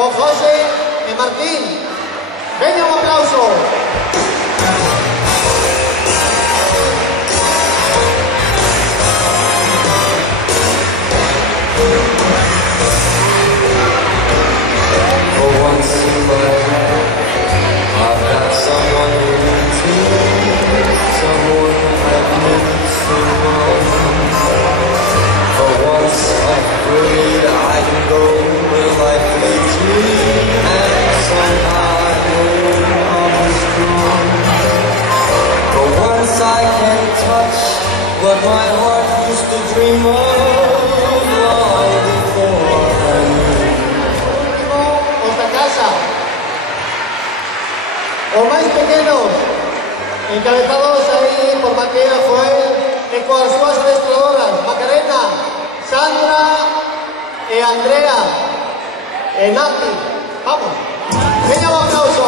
con José y Martín. Venga, un aplauso. For once in my life, I've got someone to someone I've known so long. For once I'm free, I can go where life leads me, and somehow I know I'm strong. For once I can touch what my heart used to dream of long before I knew. Los más pequeños, encabezados ahí por Maquilla, Joel, y con sus adestradoras, Macarena, Sandra y Andrea, y Nati. Vamos, venga un aplauso.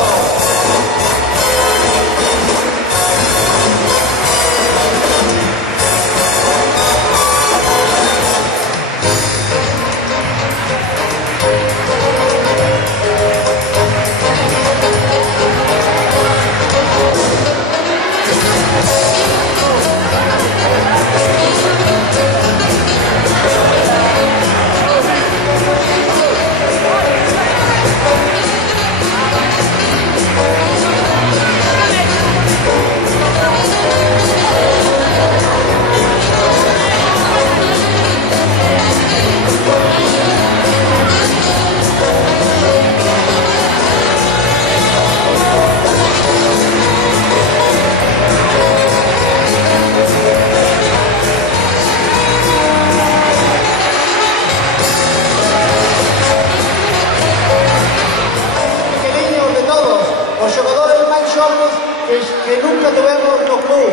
Que nunca tuvimos no club.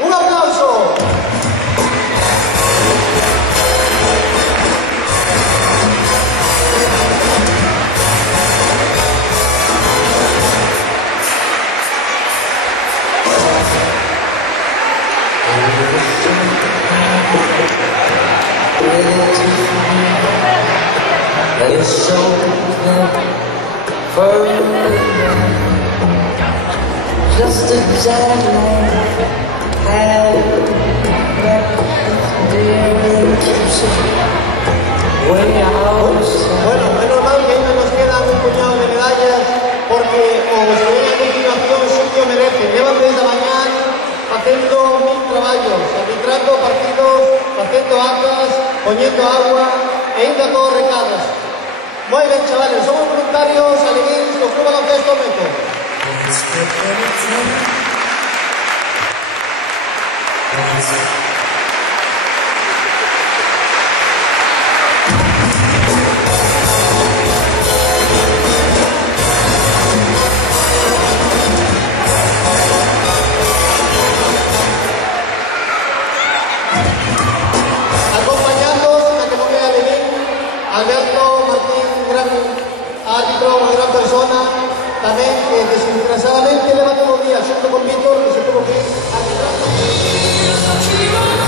¡Un aplauso! Just a jet-lag had way out. Bueno, menos mal que aún nos quedan un puñado de medallas porque, como se ve a continuación, sitio merece. Llevan desde mañana haciendo 1000 traballos, arbitrando partidos, haciendo actas, poniendo agua e indo a todos recados. Muy bien, chavales, somos voluntarios aleguins do Club Baloncesto Meco. Acompañando en la categoría de Levín, Alberto Martín, gran árbitro, una gran persona, también que desinteresadamente le va todos los días, junto con Víctor, que se tuvo que ir a